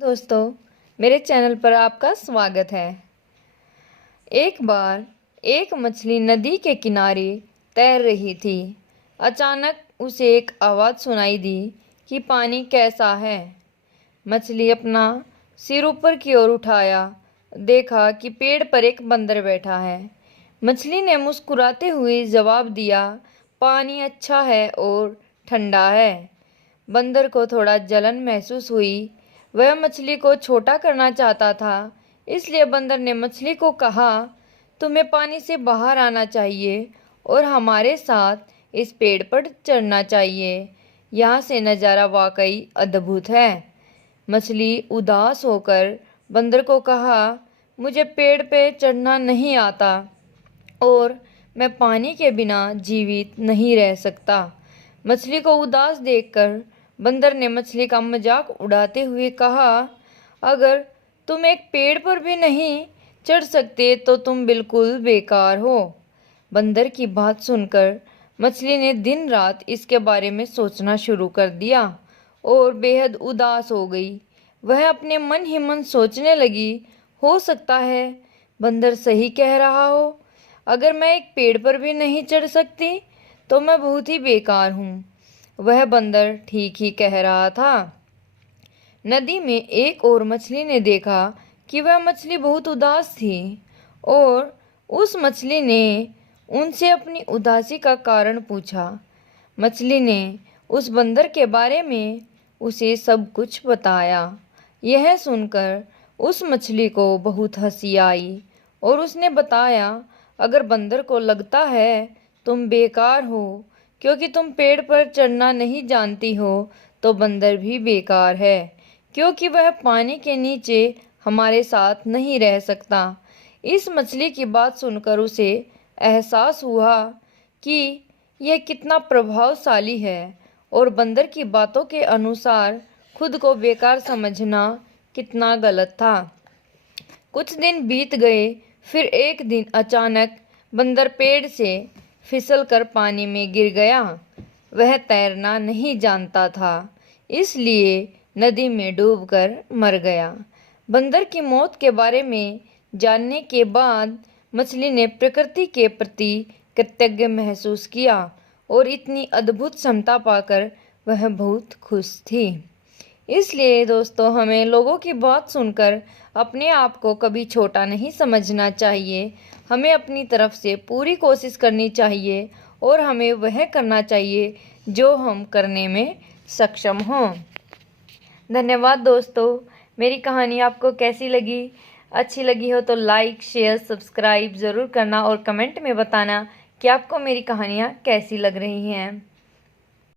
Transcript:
दोस्तों, मेरे चैनल पर आपका स्वागत है। एक बार एक मछली नदी के किनारे तैर रही थी। अचानक उसे एक आवाज़ सुनाई दी कि पानी कैसा है। मछली अपना सिर ऊपर की ओर उठाया, देखा कि पेड़ पर एक बंदर बैठा है। मछली ने मुस्कुराते हुए जवाब दिया, पानी अच्छा है और ठंडा है। बंदर को थोड़ा जलन महसूस हुई। वह मछली को छोटा करना चाहता था, इसलिए बंदर ने मछली को कहा, तुम्हें पानी से बाहर आना चाहिए और हमारे साथ इस पेड़ पर चढ़ना चाहिए। यहाँ से नज़ारा वाकई अद्भुत है। मछली उदास होकर बंदर को कहा, मुझे पेड़ पे चढ़ना नहीं आता और मैं पानी के बिना जीवित नहीं रह सकता। मछली को उदास देखकर बंदर ने मछली का मजाक उड़ाते हुए कहा, अगर तुम एक पेड़ पर भी नहीं चढ़ सकते तो तुम बिल्कुल बेकार हो। बंदर की बात सुनकर मछली ने दिन रात इसके बारे में सोचना शुरू कर दिया और बेहद उदास हो गई। वह अपने मन ही मन सोचने लगी, हो सकता है बंदर सही कह रहा हो। अगर मैं एक पेड़ पर भी नहीं चढ़ सकती तो मैं बहुत ही बेकार हूँ। वह बंदर ठीक ही कह रहा था। नदी में एक और मछली ने देखा कि वह मछली बहुत उदास थी और उस मछली ने उनसे अपनी उदासी का कारण पूछा। मछली ने उस बंदर के बारे में उसे सब कुछ बताया। यह सुनकर उस मछली को बहुत हंसी आई और उसने बताया, अगर बंदर को लगता है तुम बेकार हो क्योंकि तुम पेड़ पर चढ़ना नहीं जानती हो, तो बंदर भी बेकार है क्योंकि वह पानी के नीचे हमारे साथ नहीं रह सकता। इस मछली की बात सुनकर उसे एहसास हुआ कि यह कितना प्रभावशाली है और बंदर की बातों के अनुसार खुद को बेकार समझना कितना गलत था। कुछ दिन बीत गए। फिर एक दिन अचानक बंदर पेड़ से फिसलकर पानी में गिर गया। वह तैरना नहीं जानता था, इसलिए नदी में डूबकर मर गया। बंदर की मौत के बारे में जानने के बाद मछली ने प्रकृति के प्रति कृतज्ञ महसूस किया और इतनी अद्भुत क्षमता पाकर वह बहुत खुश थी। इसलिए दोस्तों, हमें लोगों की बात सुनकर अपने आप को कभी छोटा नहीं समझना चाहिए। हमें अपनी तरफ से पूरी कोशिश करनी चाहिए और हमें वह करना चाहिए जो हम करने में सक्षम हों। धन्यवाद दोस्तों। मेरी कहानी आपको कैसी लगी? अच्छी लगी हो तो लाइक, शेयर, सब्सक्राइब ज़रूर करना और कमेंट में बताना कि आपको मेरी कहानियाँ कैसी लग रही हैं।